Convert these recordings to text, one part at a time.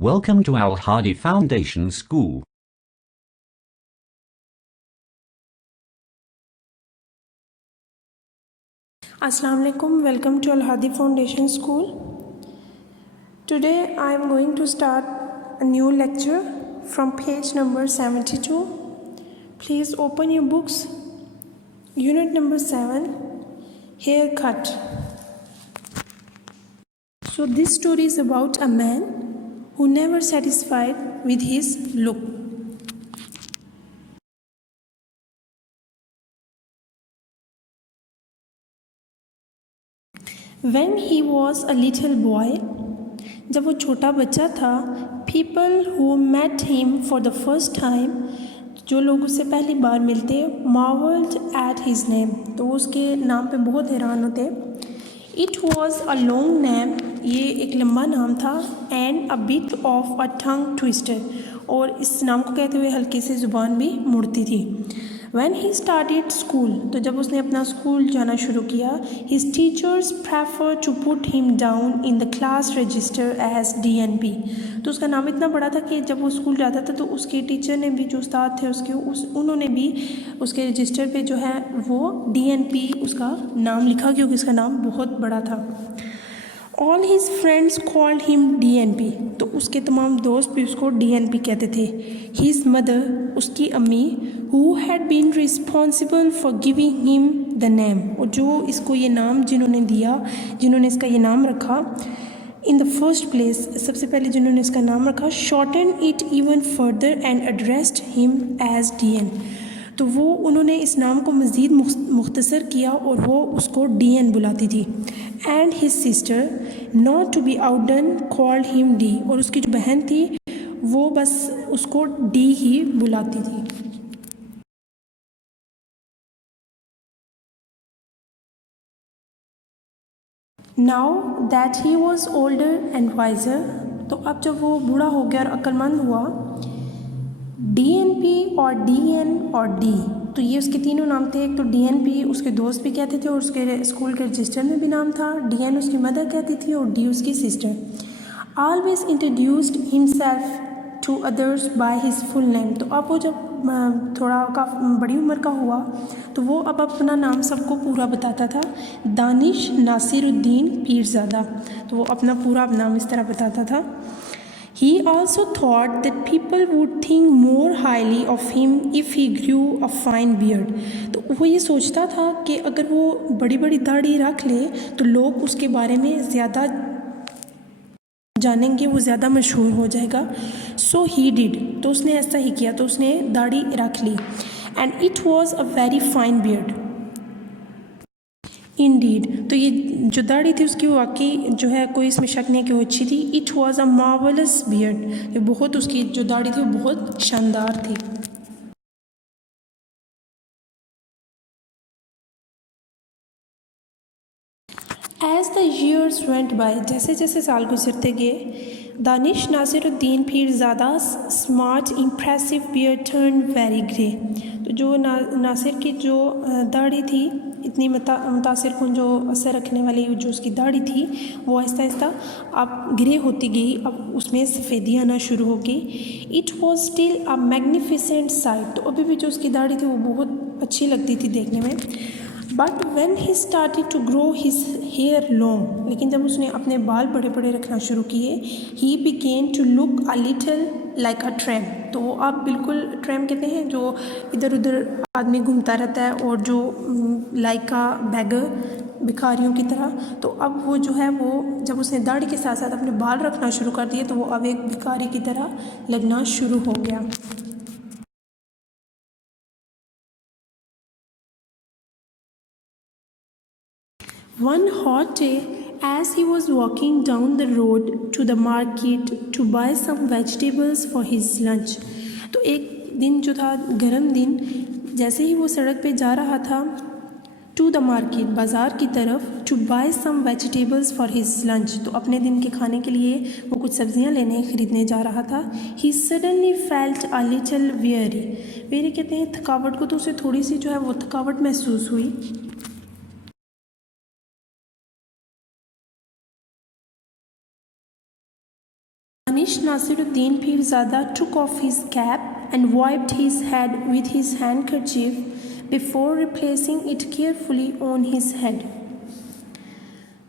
Welcome to Al Hadi Foundation School. Assalamu alaikum. Welcome to Al Hadi Foundation School. Today I am going to start a new lecture from page number 72. Please open your books. Unit number 7, Haircut. So this story is about a man who never satisfied with his look. When he was a little boy, जब वो छोटा बच्चा था, people who met him for the first time, जो लोग उससे पहली बार मिलते, marveled at his name, तो उसके नाम पे बहुत हैरान होते. It was a long name, ये एक लंबा नाम था, and a bit of a tongue twister, और इस नाम को कहते हुए हल्की सी ज़ुबान भी मुड़ती थी. When he started school, तो जब उसने अपना स्कूल जाना शुरू किया, his teachers preferred to put him down in the class register as DNP. तो उसका नाम इतना बड़ा था कि जब वो स्कूल जाता था तो उसके टीचर ने भी, जो उस्ताद थे उसके, उन्होंने भी उसके रजिस्टर पे जो है वो DNP उसका नाम लिखा, क्योंकि उसका नाम बहुत बड़ा था. All his friends called him DNP, तो उसके तमाम दोस्त भी उसको DNP कहते थे. His mother, उसकी अम्मी, who had been responsible for giving him the name, और जो इसको ये नाम जिन्होंने इसका ये नाम रखा, in the first place, सबसे पहले जिन्होंने इसका नाम रखा, shortened it even further and addressed him as DN. तो वो उन्होंने इस नाम को मज़ीद मुख्तसर किया और वो उसको DN बुलाती थी. And his sister, not to be outdone, called him D, और उसकी जो बहन थी वो बस उसको D ही बुलाती थी. Now that he was older and wiser, तो अब जब वो बूढ़ा हो गया और अक्लमंद हुआ, DNP और DN और D, तो ये उसके तीनों नाम थे. एक तो DNP उसके दोस्त भी कहते थे और उसके स्कूल के रजिस्टर में भी नाम था. DN उसकी मदर कहती थी और D उसकी sister. Always introduced himself to others by his full name, तो अब वो जब थोड़ा काफ़ी बड़ी उम्र का हुआ तो वो अब अपना नाम सबको पूरा बताता था. दानिश नासिरुद्दीन पीरज़ादा, तो वो अपना पूरा नाम इस तरह बताता था. He also thought that people would think more highly of him if he grew a fine beard. तो वो ये सोचता था कि अगर वो बड़ी बड़ी दाढ़ी रख ले तो लोग उसके बारे में ज़्यादा जानेंगे, वो ज़्यादा मशहूर हो जाएगा. So he did, तो उसने ऐसा ही किया, तो उसने दाढ़ी रख ली. And it was a very fine beard. Indeed, तो ये जो दाढ़ी थी उसकी वाकई जो है कोई इसमें शक नहीं कि वो अच्छी थी. It was a marvelous beard, ये बहुत, उसकी जो दाढ़ी थी वो बहुत शानदार थी. As the years went by, जैसे जैसे साल गुजरते गए, Danish Nasiruddin पीरज़ादा's smart impressive beard turned very grey, तो जो नासिर की जो दाढ़ी थी, इतनी मुतासिर कुन जो असर रखने वाली जो उसकी दाढ़ी थी, वो आहिस्ता आहिस्ता अब ग्रे होती गई, अब उसमें सफ़ेदी आना शुरू हो गई. It was still a magnificent site, तो अभी भी जो उसकी दाढ़ी थी वो बहुत अच्छी लगती थी देखने में. But when he started to grow his hair long, लेकिन जब उसने अपने बाल बड़े बड़े रखना शुरू किए, he began to look a little like a tramp, तो वो अब बिल्कुल, ट्रैम कहते हैं जो इधर उधर आदमी घूमता रहता है और जो लाइक अ बैगर, भिखारियों की तरह. तो अब वो जो है वो जब उसने दाढ़ी के साथ साथ अपने बाल रखना शुरू कर दिए तो वो अब एक भिखारी की तरह लगना शुरू हो गया. One hot day, as he was walking down the road to the market to buy some vegetables for his lunch, तो एक दिन जो था गर्म दिन, जैसे ही वो सड़क पे जा रहा था, टू द मार्केट, बाज़ार की तरफ, to buy some vegetables for his lunch, तो अपने दिन के खाने के लिए वो कुछ सब्जियां खरीदने जा रहा था. He suddenly felt a little weary, weary कहते हैं थकावट को, तो उसे थोड़ी सी जो है वो थकावट महसूस हुई. Danish Nasiruddin Pirzada took off his cap and wiped his head with his handkerchief before replacing it carefully on his head.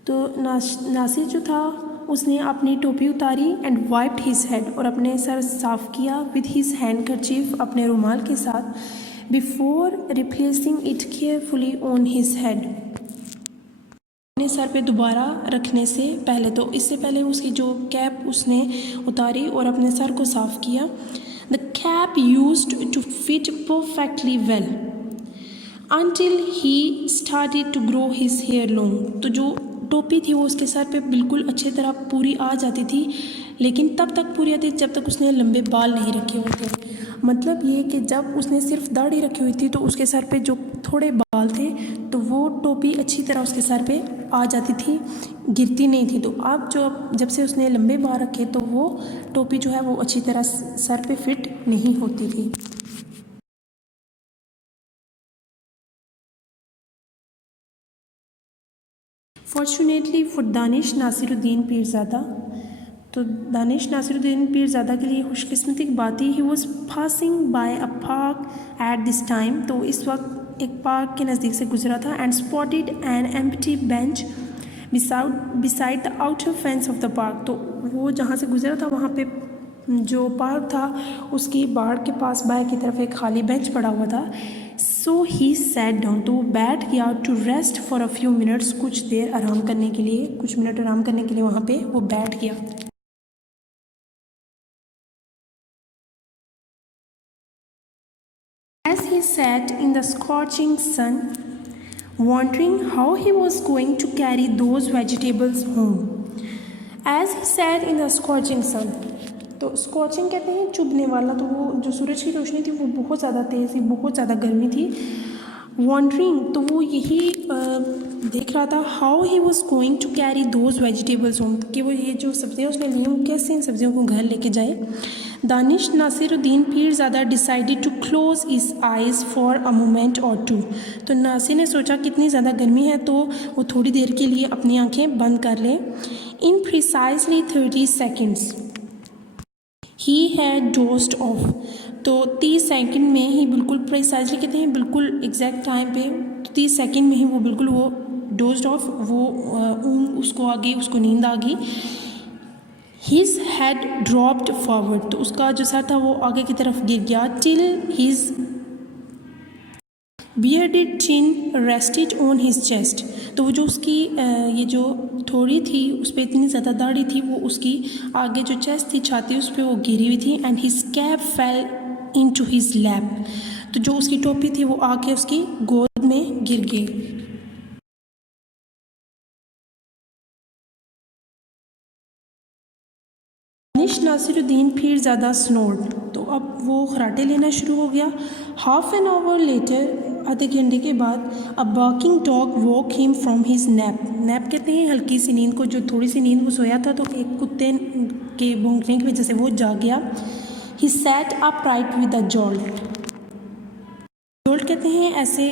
तो नासिर जो था उसने अपनी टोपी उतारी एंड वाइप्ड हिज हेड और अपने सर साफ़ किया विद हिज हैंडकरचीफ अपने रुमाल के साथ before replacing it carefully on his head अपने सर पे दोबारा रखने से पहले। तो इससे पहले उसकी जो कैप उसने उतारी और अपने सर को साफ़ किया। The cap used to fit perfectly well until he started to grow his hair long। तो जो टोपी थी वो उसके सर पे बिल्कुल अच्छी तरह पूरी आ जाती थी, लेकिन तब तक पूरी आती थी जब तक उसने लंबे बाल नहीं रखे हुए थे। मतलब ये कि जब उसने सिर्फ दाढ़ी रखी हुई थी तो उसके सर पे जो थोड़े बाल थे तो वो टोपी अच्छी तरह उसके सर पे आ जाती थी, गिरती नहीं थी। तो अब जब से उसने लंबे बाल रखे तो वो टोपी जो है वो अच्छी तरह सर पे फिट नहीं होती थी। फॉर्चुनेटली फॉर दानिश नासिरुद्दीन पीरज़ादा, तो दानिश नासिरुद्दीन पीरज़ादा के लिए खुशकिस्मती की बात he was passing by a park at this time. तो इस वक्त एक पार्क के नज़दीक से गुजरा था and spotted an empty bench beside the outer fence of the park. तो वो जहाँ से गुजरा था वहाँ पे जो पार्क था उसकी बाड़ के पास बाएं की तरफ एक खाली बेंच पड़ा हुआ था। सो ही सैट डाउन, तो वो बैठ गया to rest for a few minutes, कुछ देर आराम करने के लिए, कुछ मिनट आराम करने के लिए वहाँ पे वो बैठ गया। As he sat in the scorching sun, wondering how he was going to carry those vegetables home. As he sat in the scorching sun, तो स्कॉचिंग कहते हैं चुभने वाला। तो वो जो सूरज की रोशनी थी वो बहुत ज़्यादा तेज़ थी, बहुत ज़्यादा गर्मी थी। वॉन्डरिंग, तो वो यही देख रहा था how he was going to carry those vegetables home, कि वो ये जो सब्ज़ियाँ उसने ली वो कैसे इन सब्ज़ियों को घर लेके जाए। Danish Nasiruddin Pirzada decided to close his eyes for a moment or two. तो नासिर ने सोचा कितनी ज़्यादा गर्मी है तो वो थोड़ी देर के लिए अपनी आँखें बंद कर लें। In precisely 30 seconds he had dozed off, तो 30 सेकंड में ही बिल्कुल प्रिसाइजली कहते हैं बिल्कुल एग्जैक्ट टाइम पे, तो 30 सेकंड में ही वो बिल्कुल वो डोज्ड ऑफ, वो उसको आ गई, उसको नींद आ गई। हिज हैड ड्रॉप्ड फॉरवर्ड, तो उसका जो सर था वो आगे की तरफ गिर गया। Till his bearded chin rested on his chest, तो वो जो उसकी ये जो थोड़ी थी उस पर इतनी ज़्यादा दाढ़ी थी वो उसकी आगे जो चेस्ट थी, छाती, उस पर वो गिरी हुई थी। And his cap fail into his lap, तो जो उसकी टोपी थी वो आके उसकी गोद में गिर गई। दानिश नासिरुद्दीन फिर ज़्यादा स्नोर्ड, तो अब वो खराटे लेना शुरू हो गया। हाफ एन आवर लेटर, आधे घंटे के बाद, a barking dog woke him from his nap. Nap कहते हैं हल्की सी नींद को, जो थोड़ी सी नींद वो सोया था तो एक कुत्ते के भौंकने की वजह से वो जाग गया। He sat up right with a jolt. Jolt कहते हैं ऐसे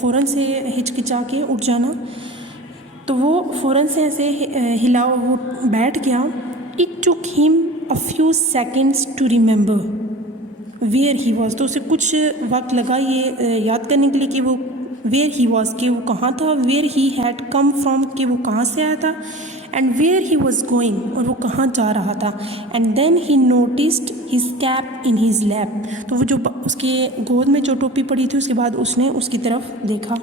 फ़ौरन से हिचकिचा के उठ जाना, तो वो फ़ौरन से ऐसे हिला, वो बैठ गया। It took him a few seconds to remember where he was, तो उसे कुछ वक्त लगा ये याद करने के लिए कि वो वेयर ही वॉज, कि वो कहाँ था, where he had come from, कि वो कहाँ से आया था, and where he was going, और वो कहाँ जा रहा था। And then he noticed his cap in his lap, तो वो जो उसके गोद में जो टोपी पड़ी थी उसके बाद उसने उसकी तरफ देखा।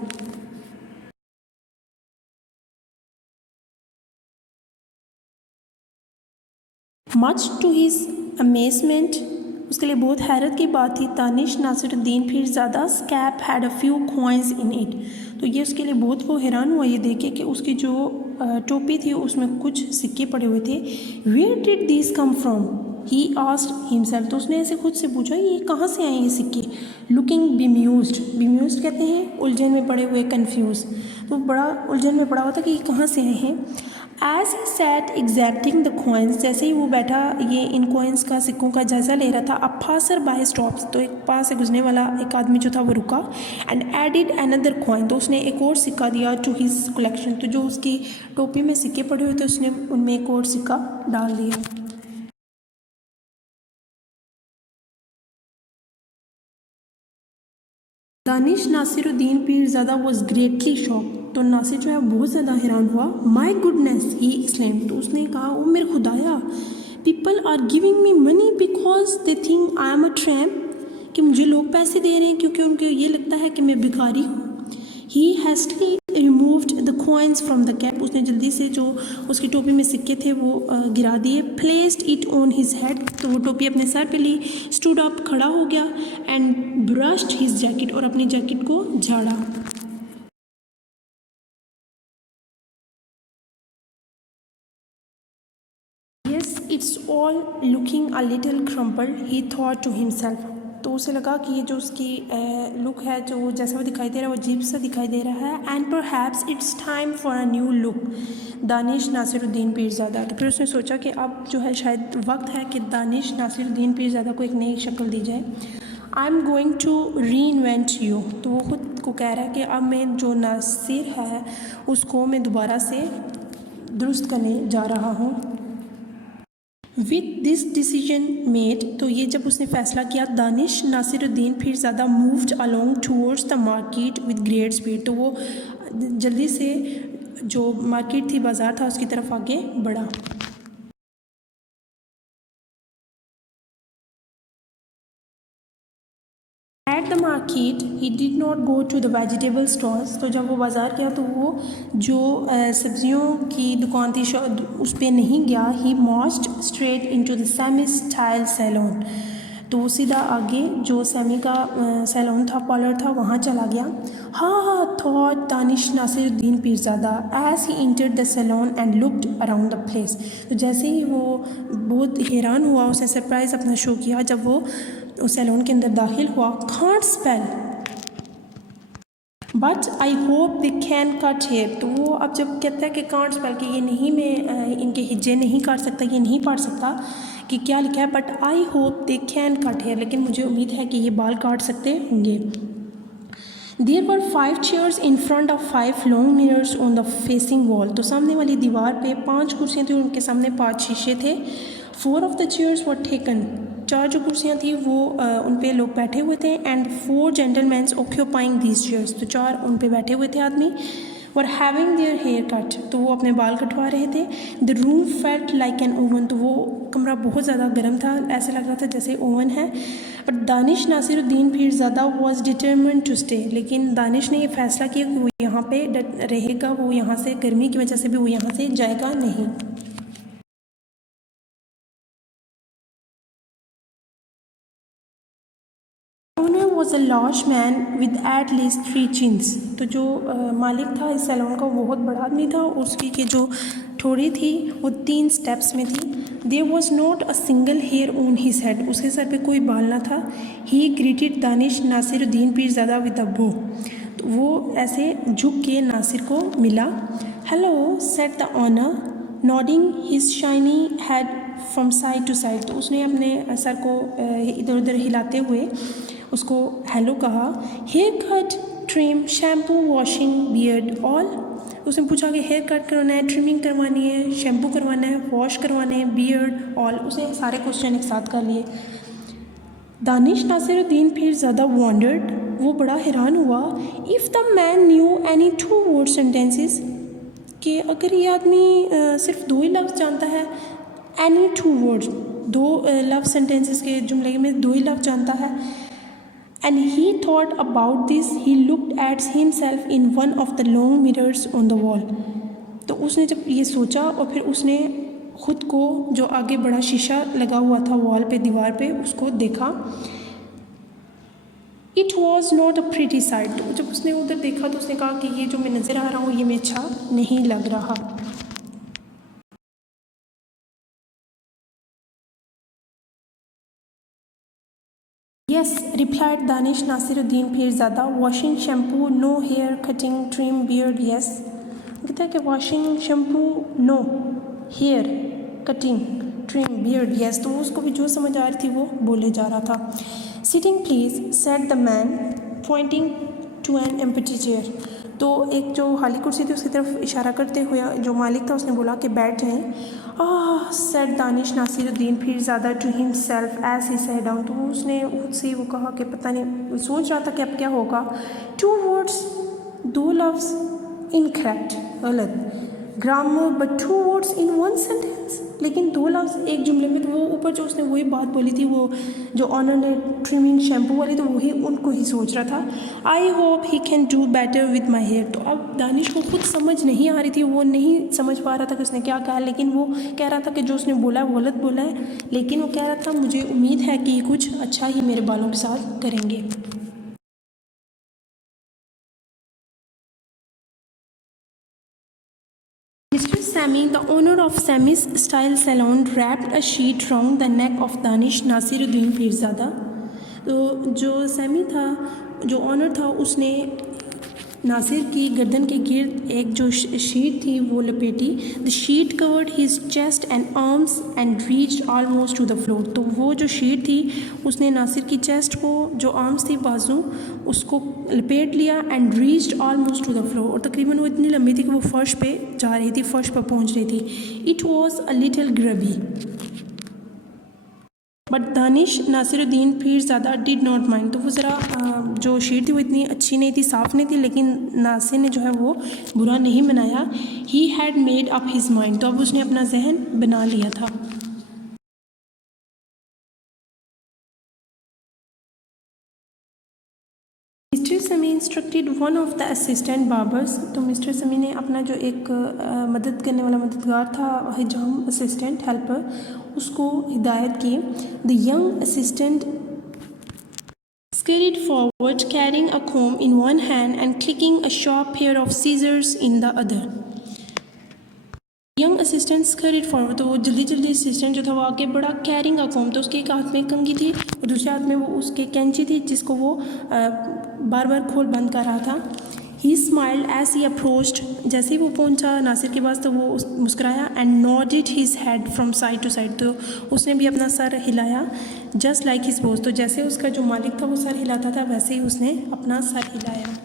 मच टू हिज अमेजमेंट, उसके लिए बहुत हैरत की बात थी, Danish Nasiruddin Pirzada cap had a few coins in it, तो ये उसके लिए बहुत वो हैरान हुआ ये देखे कि उसकी जो टोपी थी उसमें कुछ सिक्के पड़े हुए थे। Where did this come from, he asked himself, तो उसने ऐसे खुद से पूछा ये कहाँ से आए ये सिक्के। लुकिंग बेम्यूज्ड, बेम्यूज्ड कहते हैं उलझन में पड़े हुए, कन्फ्यूज, तो बड़ा उलझन में पड़ा हुआ था कि ये कहाँ से आए हैं। As he sat exacting the coins, जैसे ही वो बैठा ये इन कॉइन्स का, सिक्कों का जायज़ा ले रहा था, अ पासर बाय स्टॉप्स, तो एक पास से गुजरने वाला एक आदमी जो था वो रुका। एंड एडिड अनदर कॉइन, तो उसने एक और सिक्का दिया टू हिज कलेक्शन, तो जो उसकी टोपी में सिक्के पड़े हुए थे उसने उनमें एक और सिक्का डाल दिया। Danish Nasiruddin Pirzada was greatly shock, तो नासिर जो है बहुत ज़्यादा हैरान हुआ। माई गुडनेस ही एक्सक्लेम्ड, तो उसने कहा ओ मेरे खुदाया, people are giving me money because they think I am a tramp, कि मुझे लोग पैसे दे रहे हैं क्योंकि उनको ये लगता है कि मैं भिखारी हूँ। He hastily removed the coins from the cap, उसने जल्दी से जो उसकी टोपी में सिक्के थे वो गिरा दिए। Placed it on his head, तो वो टोपी अपने सर पे ली। स्टूड अप, खड़ा हो गया। एंड ब्रश्ड हिज जैकेट, और अपनी जैकेट को झाड़ा। Yes it's all looking a little crumpled he thought to himself, तो उसे लगा कि ये जो उसकी लुक है, जो जैसा वो दिखाई दे रहा है वो अजीब सा दिखाई दे रहा है। And perhaps it's time for a new look Danish Nasiruddin Pirzada, तो फिर उसने सोचा कि अब जो है शायद वक्त है कि दानिश नासिरुद्दीन पीरज़ादा को एक नई शक्ल दी जाए। I am going to reinvent you, तो वो ख़ुद को कह रहा है कि अब मैं जो नासिर है उसको मैं दोबारा से दुरुस्त करने जा रहा हूँ। विद दिस डिसीजन मेड, तो ये जब उसने फ़ैसला किया, Danish Nasiruddin Pirzada moved along towards the market with great speed, तो वो जल्दी से जो मार्केट थी, बाज़ार था, उसकी तरफ आगे बढ़ा। At the market he did not go to the vegetable stalls, तो जब वो बाज़ार गया तो वो जो सब्जियों की दुकान थी उस पर नहीं गया। He marched straight into the Sammy style salon, तो वो सीधा आगे जो सेमी का सैलून था, पार्लर था, वहाँ चला गया। हाँ thought Danish Nasiruddin Pirzada as he entered the saloon and looked around the place, तो जैसे ही वो बहुत हैरान हुआ, उसने सरप्राइज़ अपना शो किया जब वो उस सैलून के अंदर दाखिल हुआ। Can't spell but I hope they can cut hair, तो वो अब जब कहता है कि कांट स्पेल कि ये नहीं, मैं इनके हिज्जे नहीं काट सकता, ये नहीं पढ़ सकता कि क्या लिखा है, but I hope they can cut hair, लेकिन मुझे उम्मीद है कि ये बाल काट सकते होंगे। There were 5 chairs in front of 5 long mirrors on the facing wall, तो सामने वाली दीवार पे 5 कुर्सियाँ थी, उनके सामने 5 शीशे थे। 4 of the chairs were taken, 4 जो कुर्सियाँ थी वो उन पे लोग बैठे हुए थे। And 4 gentlemans occupying these chairs, तो 4 उन पे बैठे हुए थे आदमी। Were having their hair cut, तो वो अपने बाल कटवा रहे थे। The room felt like an oven, तो वो कमरा बहुत ज़्यादा गर्म था, ऐसे लग रहा था जैसे ओवन है। But Danish Nasiruddin Pirzada was determined to stay, लेकिन दानिश ने ये फैसला किया कि वो यहाँ पे रहेगा, वो यहाँ से गर्मी की वजह से भी वो यहाँ से जाएगा नहीं। Was a large man with at least 3 चिन्स, तो जो मालिक था इस सैलून का वो बहुत बड़ा आदमी था, उसकी के जो ठोड़ी थी वो 3 स्टेप्स में थी। There was not a single hair on his head, उसके सर पे कोई बाल ना था। He greeted Danish Nasiruddin Pirzada with a bow, तो वो ऐसे झुक के नासिर को मिला। Hello said the owner nodding his shiny head from side to side, तो उसने अपने सर को इधर उधर हिलाते हुए उसको हेलो कहा। Hair cut, trim, shampoo, washing, beard all, उसने पूछा कि हेयर कट करवाना है, ट्रिमिंग करवानी है, शैम्पू करवाना है, वॉश करवाना है, बियर्ड ऑल, उसने सारे क्वेश्चन एक साथ कर लिए। दानिश नासिरुद्दीन पीरज़ादा वॉन्डर्ड, वो बड़ा हैरान हुआ। If the man new any 2 word sentences, कि अगर ये आदमी सिर्फ 2 ही लफ्ज़ जानता है, एनी 2 वर्ड्स, 2 लफ्ज़ सेंटेंसेस के जुमले में 2 ही लफ्ज़ जानता है। And he thought about this. He looked at himself in one of the long mirrors on the wall. तो उसने जब ये सोचा और फिर उसने ख़ुद को जो आगे बड़ा शीशा लगा हुआ था वॉल पे, दीवार पे, उसको देखा। It was not a pretty sight. तो जब उसने उधर देखा तो उसने कहा कि ये जो मैं नज़र आ रहा हूँ ये मैं अच्छा नहीं लग रहा। Yes, replied Danish Nasiruddin Pीरज़ादा, washing, shampoo, no, hair cutting, trim, beard, yes. कहता है कि washing, shampoo, no, hair cutting, trim, beard, yes. तो उसको भी जो समझ आ रही थी वो बोले जा रहा था। Sitting please, said the man, pointing to an empty chair. तो एक जो खाली कुर्सी थी उसकी तरफ इशारा करते हुए जो मालिक था उसने बोला कि बैठ जाएं। सेड दानिश नासिरुद्दीन फिर ज़्यादा to himself as he sat down. तो उसने खुद से वो कहा कि पता नहीं, सोच रहा था कि अब क्या होगा। 2 words, 2 लफ्ज़, इनकरेक्ट, गलत grammar, but 2 words in 1 sentence, लेकिन 2 लफ्ज़ एक जुमले में। तो वो ऊपर जो उसने वही बात बोली थी, वो जो ऑनर ने ट्रिमिंग शैम्पू वाली, तो वही उनको ही सोच रहा था। I hope he can do better with my hair. तो अब दानिश को खुद समझ नहीं आ रही थी, वो नहीं समझ पा रहा था कि उसने क्या कहा, लेकिन वो कह रहा था कि जो उसने बोला है वो गलत बोला है, लेकिन वो कह रहा था मुझे उम्मीद है कि कुछ अच्छा ही मेरे बालों के साथ करेंगे। Mr. Sami, the owner of Sami's Style Salon, wrapped a sheet round the neck of Danish Nasiruddin Pirzada. तो जो सैमी था, जो ऑनर था, उसने नासिर की गर्दन के गिर्द एक जो शीट थी वो लपेटी। The sheet covered his chest and arms and reached almost two the floor. तो वो जो शीट थी उसने नासिर की चेस्ट को, जो आर्म्स थी बाजू, उसको लपेट लिया and reached almost two the floor. और तकरीबन वो इतनी लंबी थी कि वो फर्श पे जा रही थी, फर्श पर पहुंच रही थी। It was a little grubby but Danish Nasiruddin फिर ज़्यादा डिड नॉट माइंड। तो वो ज़रा जो शीट थी वो इतनी अच्छी नहीं थी, साफ़ नहीं थी, लेकिन नासिर ने जो है वो बुरा नहीं मनाया। He had made up his mind. तो अब उसने अपना जहन बना लिया था। मिस्टर समी instructed one of the assistant Babar's. तो मिस्टर समी ने अपना जो एक मदद करने वाला मददगार था, हिजाम असिस्टेंट हेल्पर, उसको हिदायत की। The young assistant scurried forward, carrying a comb in one hand and clicking a sharp pair of scissors in the other. Young assistant scurried forward. तो वो जल्दी जल्दी असिस्टेंट जो था वो आगे बढ़ा। कैरिंग अ कॉम, तो उसके एक हाथ में कंघी थी और दूसरे हाथ में वो उसके कैंची थी जिसको वो बार बार खोल बंद कर रहा था। He smiled as he approached. जैसे ही वो पहुंचा नासिर के पास तो वो मुस्कुराया and nodded his head from side to side. तो उसने भी अपना सर हिलाया, जस्ट लाइक हिज बॉस। तो जैसे उसका जो मालिक था वो सर हिलाता था, वैसे ही उसने अपना सर हिलाया।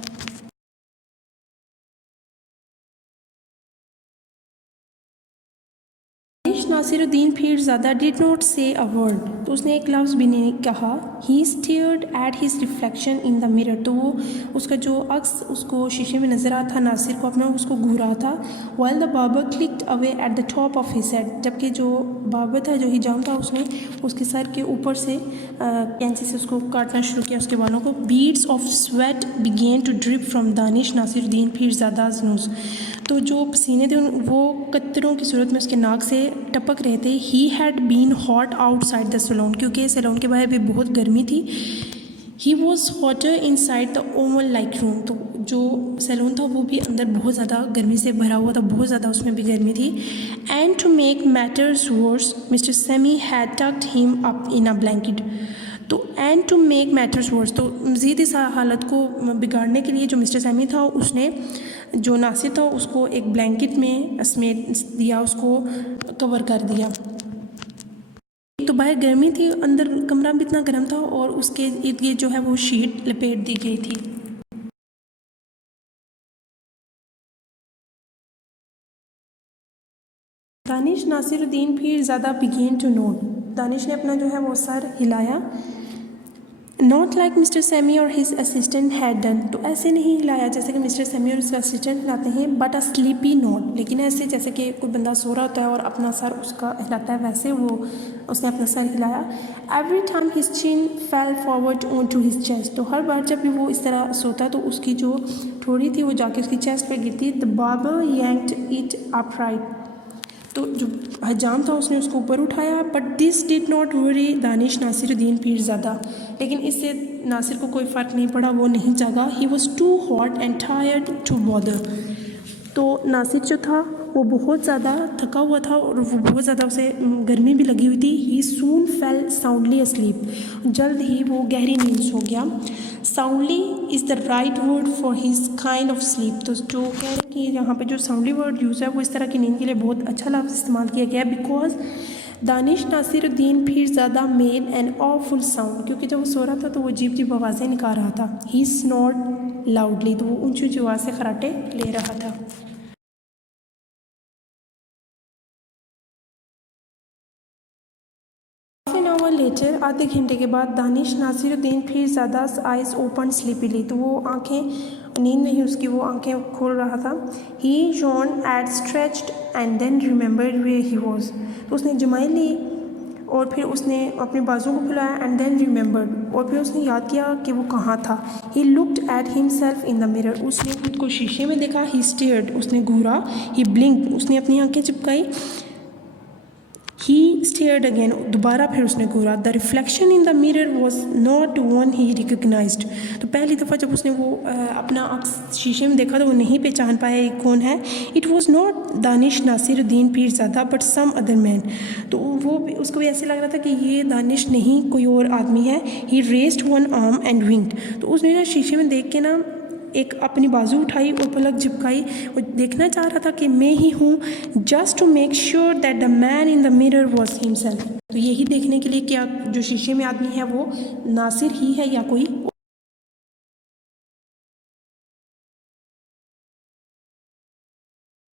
नासिरुद्दीन फिर ज़्यादा डिड नॉट से अ वर्ड। तो उसने एक लफ्ज़ भी नहीं कहा। He stared at his reflection in the mirror. तो वो उसका जो अक्स उसको शीशे में नज़र आता था, नासिर को अपना, उसको घूर रहा था। While the barber clicked away at the top of his head. जबकि जो बार्बर था, जो हिजाम था, उसने उसके सर के ऊपर से कैंची से उसको काटना शुरू किया, उसके बालों को। Beads of sweat began to drip from Danish Nasiruddin फिर ज़्यादा नोज़। तो जो पसीने थे वो कतरों की सूरत में उसके नाक से टपक रहे थे। He had been hot outside the saloon, क्योंकि सैलून के बाहर भी बहुत गर्मी थी। He was hotter inside the oval like room. तो जो सैलून था वो भी अंदर बहुत ज़्यादा गर्मी से भरा हुआ था, बहुत ज़्यादा उसमें भी गर्मी थी। And to make matters worse mister Sammy had tucked him up in a blanket. तो and to make matters worse, तो मज़ीद इस हालत को बिगाड़ने के लिए जो मिस्टर सैमी था उसने जो नासिर था उसको एक ब्लैंकेट में समेट दिया, उसको कवर कर दिया। तो बाहर गर्मी थी, अंदर कमरा भी इतना गर्म था और उसके इर्द गिर्द जो है वो शीट लपेट दी गई थी। दानिश नासिरुद्दीन फिर ज़्यादा बिगेन टू नोट। दानिश ने अपना जो है वो सर हिलाया। नॉट लाइक मिस्टर सैमी और हिज असिस्टेंट हैड डन। तो ऐसे नहीं हिलाया जैसे कि मिस्टर सैमी और उसका असिस्टेंट हिलाते हैं, बट अ स्लीपी नोट। लेकिन ऐसे जैसे कि कोई बंदा सो रहा होता है और अपना सर उसका हिलाता है, वैसे वो उसने अपना सर हिलाया। Every time his chin fell forward on to his chest. तो हर बार जब भी वो इस तरह सोता है तो उसकी जो ठोड़ी थी वो जाके उसकी चेस्ट पर गिरती। The barber yanked it upright. तो जो हजाम था उसने उसको ऊपर उठाया। But this did not worry Danish Nasiruddin फिर ज़्यादा। लेकिन इससे नासिर को कोई फ़र्क नहीं पड़ा, वो नहीं जागा। He was too hot and tired to bother. तो नासिर जो था वो बहुत ज़्यादा थका हुआ था और वो बहुत ज़्यादा उसे गर्मी भी लगी हुई थी। ही सून फेल साउंडली अस्लीप। जल्द ही वो गहरी नींद सो गया। Soundly is the right word for his kind of sleep. तो जो कह रहे हैं कि यहाँ पे जो साउंडली वर्ड यूज़ है वो इस तरह की नींद के लिए बहुत अच्छा लफ्ज़ इस्तेमाल किया गया है। बिकॉज दानिश नासिरुद्दीन फिर ज़्यादा मेड एन ऑफुल साउंड, क्योंकि जब वो सो रहा था तो वो अजीब अजीब आवाज़ें निकाल रहा था। ही स्नोर्ड लाउडली, तो वो ऊंची ऊंची आवाज़ से खराटे ले रहा था। लेटर, आधे घंटे के बाद दानिश नासिरुद्दीन फिर ज़्यादा आइज़ ओपन स्लीपीली, तो वो आंखें, नींद नहीं उसकी, वो आंखें खोल रहा था। ही जॉन at stretched and then remembered where he was, तो उसने जमाई ली और फिर उसने अपने बाजू को फुलाया एंड देन रिमेंबर्ड, और फिर उसने याद किया कि वो कहाँ था। He looked at himself in the mirror, उसने खुद को शीशे में देखा। ही स्टेयर्ड, उसने घूरा। ही ब्लिंक्ड, उसने अपनी आंखें चिपकाई। ही स्टेयर्ड अगेन, दोबारा फिर उसने घूरा। The reflection in the mirror was not one he recognised, तो पहली दफ़ा जब उसने वो अपना शीशे में देखा तो वो नहीं पहचान पाया ये कौन है। It was not Danish Nasiruddin Pirzada but some other man, तो वो उसको भी ऐसे लग रहा था कि ये दानिश नहीं कोई और आदमी है। ही रेस्ड वन आर्म एंड विंक्ड, तो उसने ना शीशे में देख के ना एक अपनी बाजू उठाई और पलक झपकाई और देखना चाह रहा था कि मैं ही हूँ, just to make sure that the man in the mirror was himself, तो यही देखने के लिए क्या जो शीशे में आदमी है वो नासिर ही है या कोई।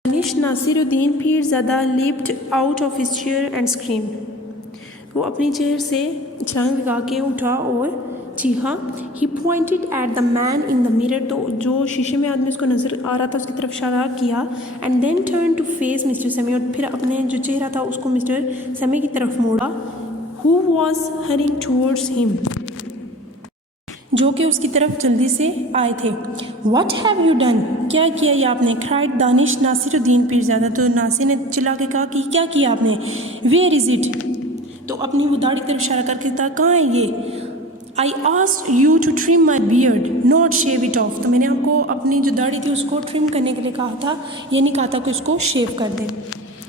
Danish Nasiruddin Pirzada leaped out of his chair and screamed, वो अपनी चेयर से छलांग लगा के उठा और चीखा। He pointed at the man in the mirror, तो जो शीशे में आदमी उसको नज़र आ रहा था उसकी तरफ इशारा किया। And then turn to face mister Sammy, और फिर अपने जो चेहरा था उसको मिस्टर सेमी की तरफ मोड़ा। Who was hurrying towards him, जो कि उसकी तरफ जल्दी से आए थे। वट हैव यू डन, क्या किया ये आपने। क्राइड दानिश नासिरुद्दीन पीरज़ादा, तो नासिर ने चिल्ला के कहा कि क्या किया आपने। वेयर इज़ इट, तो अपनी वो दाढ़ी की तरफ इशारा करके था कहाँ है ये। I asked you to trim my beard not shave it off, तो मैंने आपको अपनी जो दाढ़ी थी उसको ट्रिम करने के लिए कहा था, ये नहीं कहा था कि उसको शेव कर दें,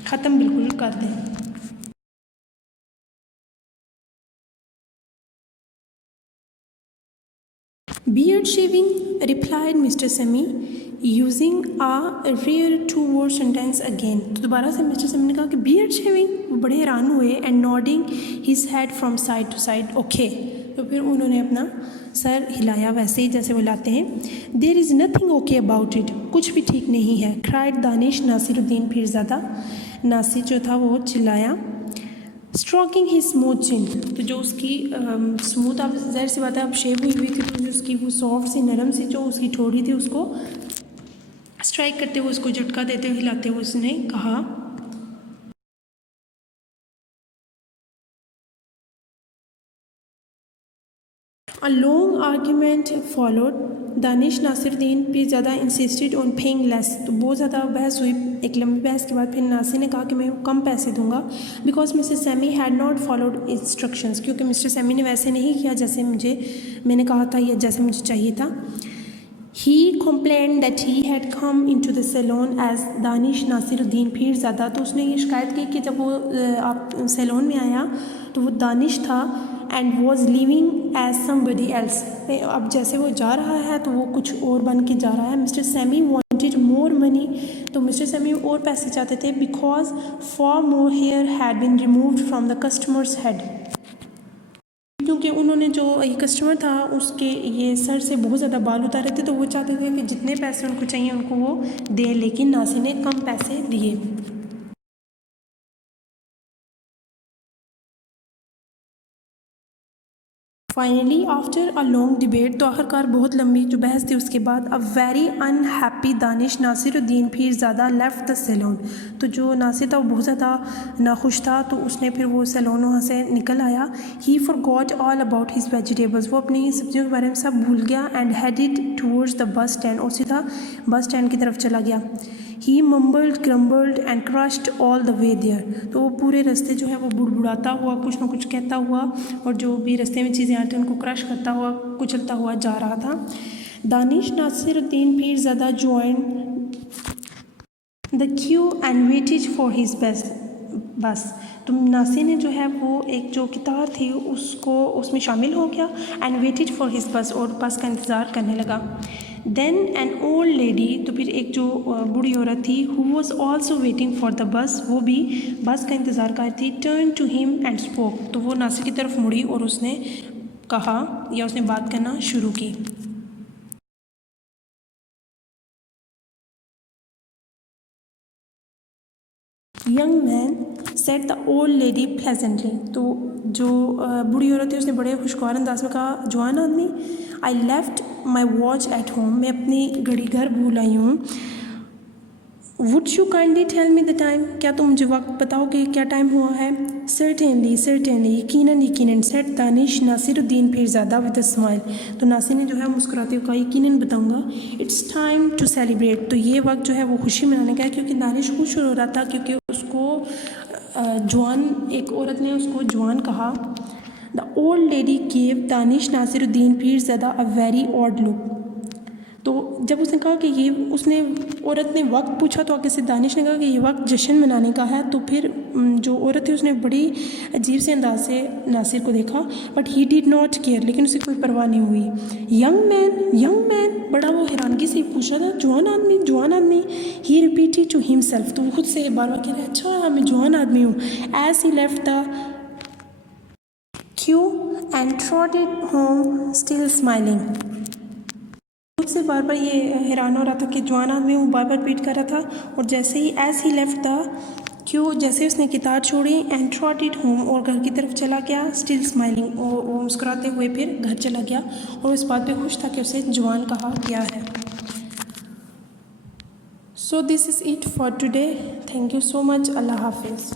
ख़त्म बिल्कुल कर दें। Beard shaving, replied mister Sammy using a rare two word sentence again, तो दोबारा से मिस्टर सेमी ने कहा कि बियर्ड शेविंग, वो बड़े हैरान हुए। And nodding his head from side to side, okay, तो फिर उन्होंने अपना सर हिलाया वैसे ही जैसे वो लाते हैं। There is nothing okay about it, कुछ भी ठीक नहीं है। क्राइड दानिश नासिरुद्दीन पीरज़ादा, नासिर जो था वो चिल्लाया। स्ट्रोकिंग ही स्मूथ चिन, तो जो उसकी स्मूथ, अब ज़ाहिर सी बात है अब शेव हुई थी, तो जो उसकी वो सॉफ्ट सी नरम सी जो उसकी ठोड़ी थी उसको स्ट्राइक करते हुए, उसको झटका देते हुए हिलाते हुए उसने कहा। A long argument followed. Danish Nasiruddin Pirzada insisted on paying less, तो बहुत ज़्यादा बहस हुई। एक लंबी बहस के बाद फिर नासिर ने कहा कि मैं कम पैसे दूंगा। Because mister semi had not followed instructions, क्योंकि मिस्टर सेमी ने वैसे नहीं किया जैसे मैंने कहा था या जैसे मुझे चाहिए था। ही complained that he had come into the salon as Danish Nasiruddin Pirzada, तो उसने ये शिकायत की कि जब वो आप सैलून में आया तो वो दानिश था and was living as somebody else, अब जैसे वो जा रहा है तो वो कुछ और बन के जा रहा है। Mister semi wanted more money, तो मिस्टर सेमी और पैसे चाहते थे। Because far more hair had been removed from the customer's head, क्योंकि उन्होंने जो ये कस्टमर था उसके ये सर से बहुत ज़्यादा बाल उतारे थे, तो वो चाहते थे कि जितने पैसे उनको चाहिए उनको वो दे, लेकिन नासिर ने कम पैसे दिए। Finally after a long debate, तो आखिरकार बहुत लंबी जो बहस थी उसके बाद, a very unhappy Danish Nasiruddin Pirzada left the saloon, तो जो नासिर था वो बहुत ज़्यादा नाखुश था, तो उसने फिर वो सैलून वहाँ से निकल आया। He forgot all about his vegetables, वो अपनी सब्जियों के बारे में सब भूल गया। And headed towards the bus stand, और सीधा बस स्टैंड की तरफ चला गया। He mumbled grumbled and crushed all the way there, तो वो पूरे रास्ते जो है वो बुड़बुड़ाता हुआ कुछ ना कुछ कहता हुआ और जो भी रास्ते में चीज़ें आती हैं उनको क्रश करता हुआ कुचलता हुआ जा रहा था। Danish Nasiruddin Pirzada joined the queue and weightage for his बस, तो नासिर ने जो है वो एक जो कितार थी उसको उसमें शामिल हो गया। एंड वेटेज फॉर हिज बस, और बस का इंतज़ार करने लगा। देन एन ओल्ड लेडी, तो फिर एक जो बूढ़ी औरत थी, who was also waiting for the bus, वो भी बस का इंतज़ार कर रही थी। Turn to him and spoke, तो वो नासिर की तरफ मुड़ी और उसने कहा या उसने बात करना शुरू की। Young man said the old lady pleasantly. तो जो बूढ़ी औरत है उसने बड़े खुशगवार अंदाज में कहा, जवान आदमी, I left my watch at home, मैं अपनी घड़ी घर भूल आई हूँ। Would you kindly tell me the time, क्या तुम मुझे वक्त बताओगे क्या टाइम हुआ है? सर्टेनली सर्टेनली, यकीनन यकीनन, set Danish Nasiruddin Pirzada with a smile. तो नासिर ने जो है मुस्कुराते हुए कहा, यकीनन बताऊंगा। इट्स टाइम टू सेलिब्रेट, तो ये वक्त जो है वो खुशी मनाने का है, क्योंकि दानिश खुश हो रहा था क्योंकि उसको जवान, एक औरत ने उसको जवान कहा। The old lady gave Danish Nasiruddin Pirzada a very odd look. तो जब उसने कहा कि ये, उसने औरत ने वक्त पूछा तो आगे से दानिश ने कहा कि ये वक्त जश्न मनाने का है। तो फिर जो औरत थी उसने बड़ी अजीब से अंदाज से नासिर को देखा, but he did not care, लेकिन उसे कोई परवाह नहीं हुई। यंग मैन, बड़ा वो हैरानगी से पूछ रहा था, जवान आदमी, जवान आदमी। ही रिपीटेड टू हिमसेल्फ, तो वो खुद से बार बार कह रहा है, अच्छा मैं जवान आदमी हूँ। As he left the queue and trotted home still smiling. खुद से बार बार ये हैरान हो रहा था कि जवान आदमी वो बार बार रिपीट कर रहा था। और जैसे ही एज ही लेफ्ट द क्यों, जैसे उसने किताब छोड़ी, एंड ट्रॉटेड होम, और घर की तरफ चला गया, स्टिल स्माइलिंग, वो मुस्कुराते हुए फिर घर चला गया और इस बात पे खुश था कि उसे जवान कहा गया है। So this is it for today. Thank you so much. अल्लाह हाफिज़।